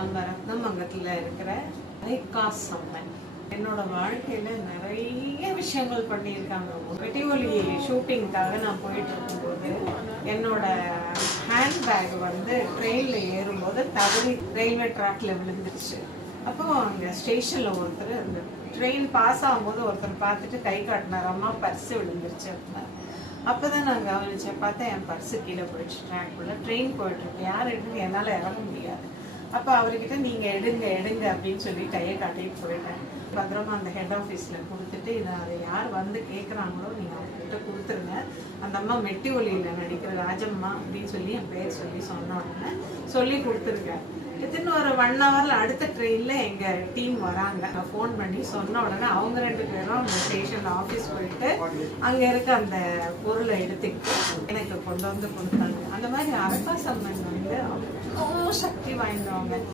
நம்ம ரத்னமங்கலத்தில் இருக்கிற ஐகாஸ் அம்மன் என்னோட வாழ்க்கையில நிறைய விஷயங்கள் பண்ணியிருக்காங்க. வெட்டி ஒலி ஷூட்டிங்காக நான் போயிட்டு இருக்கும்போது என்னோட ஹேண்ட்பேக் வந்து ட்ரெயின்ல ஏறும்போது தவறி ரயில்வே ட்ராக்ல விழுந்துருச்சு. அப்போ அங்கே ஸ்டேஷன்ல ஒருத்தர் அந்த ட்ரெயின் பாஸ் ஆகும்போது ஒருத்தர் பார்த்துட்டு கை காட்டினார், அம்மா பர்ஸு விழுந்துருச்சு அப்படின்னா. அப்போதான் நான் கவனிச்சேன், பார்த்தா என் பர்ஸு கீழே போயிடுச்சு. ட்ராக்குள்ள ட்ரெயின் போயிட்டு இருக்கு, யார் எடுங்க என்னால் இறங்க முடியாது. அப்போ அவர்கிட்ட நீங்கள் எடுங்க அப்படின்னு சொல்லி கையை காட்டிட்டு போயிட்டேன். பத்திரமா அந்த ஹெட் ஆஃபீஸில் கொடுத்துட்டு இதை அதை யார் வந்து கேட்குறாங்களோ நீங்கள் அவங்ககிட்ட கொடுத்துருங்க. அந்த அம்மா மெட்டி ஒலியில் நடிக்கிற ராஜம்மா அப்படின்னு சொல்லி என் பேர் சொல்லி சொன்ன உடனே சொல்லி கொடுத்துருக்கேன். இதுன்னு ஒரு 1 ஹவரில் அடுத்த ட்ரெயினில் எங்கள் டீம் வராங்க. நான் ஃபோன் பண்ணி சொன்ன உடனே அவங்க 2 பேரும் அந்த ஸ்டேஷனில் ஆஃபீஸ் போயிட்டு அங்கே இருக்க அந்த பொருளை எடுத்துக்கிட்டு எனக்கு கொண்டு வந்து கொடுத்தாங்க. அந்த மாதிரி ஐகாஸ் அம்மன் வந்து அவ்வளோ சக்தி வாய்ந்தவங்க.